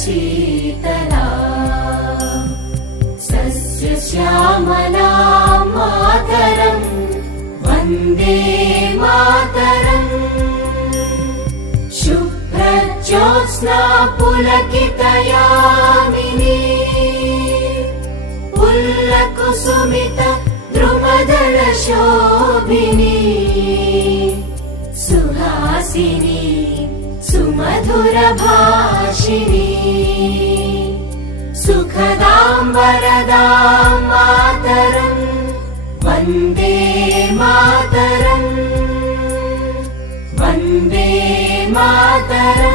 शीतला सस्यश्यामलां मातरं वन्दे मातरम् शुभ्रज्योत्स्ना पुलकितयामिनी पुल्लकुसुमित द्रुमदलशोभिनी सुहासिनी सुमधुरभाषिणी सुखदां वरदां मातरं वन्दे मातरम् वन्दे मातरम्।